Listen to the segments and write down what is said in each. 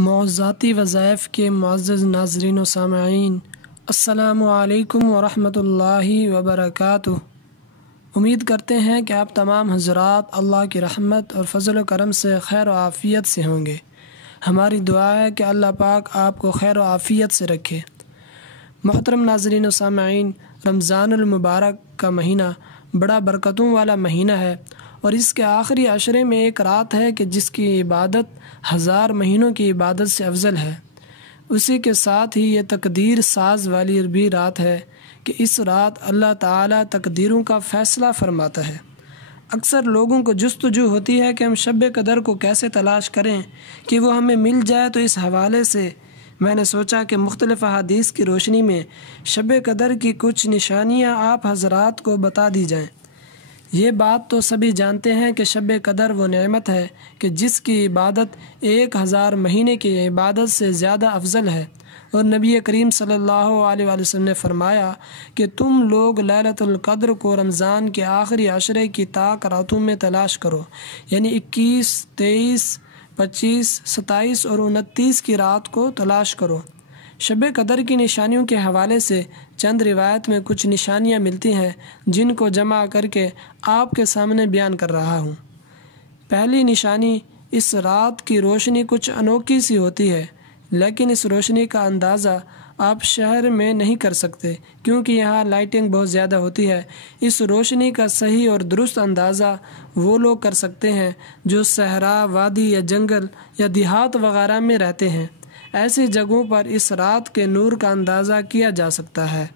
معززاتی وظائف کے معزز ناظرین و سامعین، السلام علیکم ورحمۃ اللہ وبرکاتہ۔ امید کرتے ہیں کہ آپ تمام حضرات اللہ کی رحمت اور فضل و کرم سے خیر و عافیت سے ہوں گے۔ ہماری دعا ہے کہ اللہ پاک آپ کو خیر و عافیت سے رکھے۔ محترم ناظرین و سامعین، رمضان المبارک کا مہینہ بڑا برکتوں والا مہینہ ہے، اور اس کے آخری عشرے میں ایک رات ہے کہ جس کی عبادت 1000 مہینوں کی عبادت سے افضل ہے۔ اسی کے ساتھ ہی یہ تقدیر ساز والی بھی رات ہے کہ اس رات اللہ تعالیٰ تقدیروں کا فیصلہ فرماتا ہے۔ اکثر لوگوں کو جستجو ہوتی ہے کہ ہم شب قدر کو کیسے تلاش کریں کہ وہ ہمیں مل جائے، تو اس حوالے سے میں نے سوچا کہ مختلف احادیث کی روشنی میں شب قدر کی کچھ نشانیاں آپ حضرات کو بتا دی جائیں۔ یہ بات تو سبھی جانتے ہیں کہ شب قدر وہ نعمت ہے کہ جس کی عبادت 1000 مہینے کی عبادت سے زیادہ افضل ہے، اور نبی کریم صلی اللہ علیہ وآلہ وسلم نے فرمایا کہ تم لوگ لیلۃ القدر کو رمضان کے آخری عشرے کی طاق راتوں میں تلاش کرو، یعنی 21، 23، 25، 27 اور 29 کی رات کو تلاش کرو۔ شب قدر کی نشانیوں کے حوالے سے چند روایت میں کچھ نشانیاں ملتی ہیں جن کو جمع کر کے آپ کے سامنے بیان کر رہا ہوں۔ پہلی نشانی، اس رات کی روشنی کچھ انوکھی سی ہوتی ہے، لیکن اس روشنی کا اندازہ آپ شہر میں نہیں کر سکتے کیونکہ یہاں لائٹنگ بہت زیادہ ہوتی ہے۔ اس روشنی کا صحیح اور درست اندازہ وہ لوگ کر سکتے ہیں جو صحرا، وادی یا جنگل یا دیہات وغیرہ میں رہتے ہیں۔ ایسی جگہوں پر اس رات کے نور کا اندازہ کیا جا سکتا ہے۔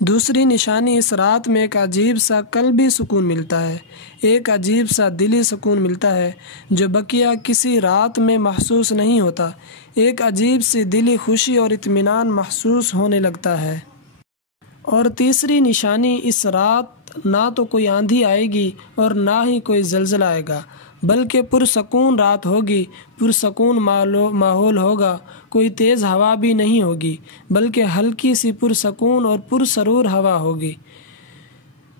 دوسری نشانی، اس رات میں ایک عجیب سا قلبی سکون ملتا ہے، ایک عجیب سا دلی سکون ملتا ہے جو بقیہ کسی رات میں محسوس نہیں ہوتا۔ ایک عجیب سی دلی خوشی اور اطمینان محسوس ہونے لگتا ہے۔ اور تیسری نشانی، اس رات نہ تو کوئی آندھی آئے گی اور نہ ہی کوئی زلزلہ آئے گا، بلکہ پرسکون رات ہوگی، پرسکون ماحول ہوگا، کوئی تیز ہوا بھی نہیں ہوگی، بلکہ ہلکی سی پرسکون اور پرسرور ہوا ہوگی۔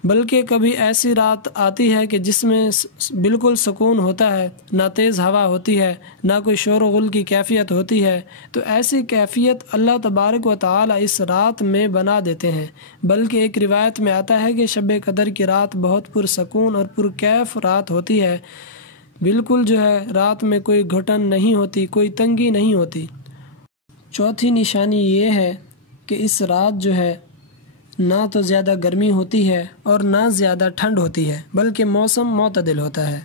بلکہ کبھی ایسی رات آتی ہے کہ جس میں بالکل سکون ہوتا ہے، نہ تیز ہوا ہوتی ہے، نہ کوئی شور و غل کی کیفیت ہوتی ہے، تو ایسی کیفیت اللہ تبارک و تعالی اس رات میں بنا دیتے ہیں۔ بلکہ ایک روایت میں آتا ہے کہ شب قدر کی رات بہت پرسکون اور پرکیف رات ہوتی ہے، بالکل رات میں کوئی گھٹن نہیں ہوتی، کوئی تنگی نہیں ہوتی۔ چوتھی نشانی یہ ہے کہ اس رات نہ تو زیادہ گرمی ہوتی ہے اور نہ زیادہ ٹھنڈ ہوتی ہے، بلکہ موسم معتدل ہوتا ہے۔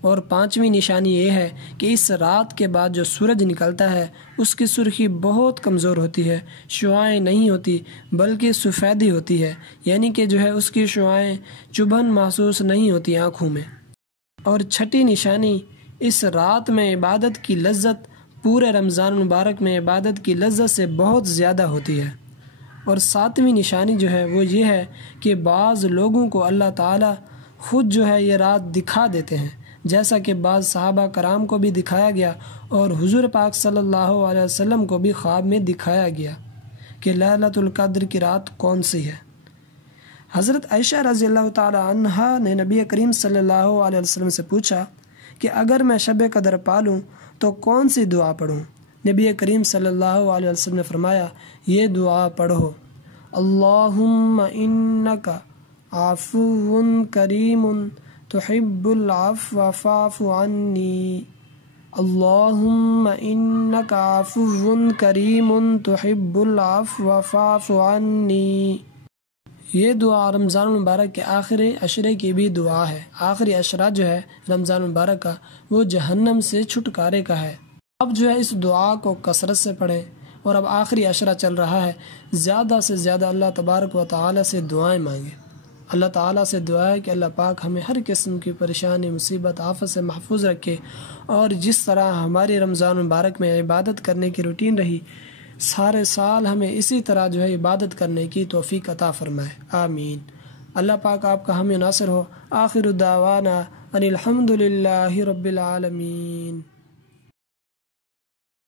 اور پانچویں نشانی یہ ہے کہ اس رات کے بعد جو سورج نکلتا ہے اس کی سرخی بہت کمزور ہوتی ہے، شعاعیں نہیں ہوتی بلکہ سفیدی ہوتی ہے، یعنی کہ اس کی شعاعیں چبھن محسوس نہیں ہوتی آنکھوں میں۔ اور چھٹی نشانی، اس رات میں عبادت کی لذت پورے رمضان مبارک میں عبادت کی لذت سے بہت زیادہ ہوتی ہے۔ اور ساتویں نشانی وہ یہ ہے کہ بعض لوگوں کو اللہ تعالیٰ خود یہ رات دکھا دیتے ہیں، جیسا کہ بعض صحابہ کرام کو بھی دکھایا گیا اور حضور پاک صلی اللہ علیہ وسلم کو بھی خواب میں دکھایا گیا کہ لیلۃ القدر کی رات کون سی ہے۔ حضرت عائشہ رضی اللہ تعالی عنہا نے نبی کریم صلی اللہ علیہ وسلم سے پوچھا کہ اگر میں شب قدر پالوں تو کون سی دعا پڑھوں؟ نبی کریم صلی اللہ علیہ وسلم نے فرمایا، یہ دعا پڑھو: اللہم انک عفو کریم تحب العفو فاعف عنی، اللہم انک عفو کریم تحب العفو فاعف عنی۔ یہ دعا رمضان المبارک کے آخری عشرے کی بھی دعا ہے۔ آخری عشرہ رمضان المبارک کا وہ جہنم سے چھٹکارے کا ہے۔ اب اس دعا کو کثرت سے پڑھیں، اور اب آخری عشرہ چل رہا ہے، زیادہ سے زیادہ اللہ تبارک و تعالی سے دعائیں مانگیں۔ اللہ تعالیٰ سے دعا ہے کہ اللہ پاک ہمیں ہر قسم کی پریشانی، مصیبت، آفت سے محفوظ رکھے، اور جس طرح ہماری رمضان المبارک میں عبادت کرنے کی روٹین رہی، سارے سال ہمیں اسی طرح عبادت کرنے کی توفیق عطا فرمائے، آمین۔ اللہ پاک آپ کا ہمیں ناصر ہو۔ آخر دعوانا ان الحمد للہ رب العالمین۔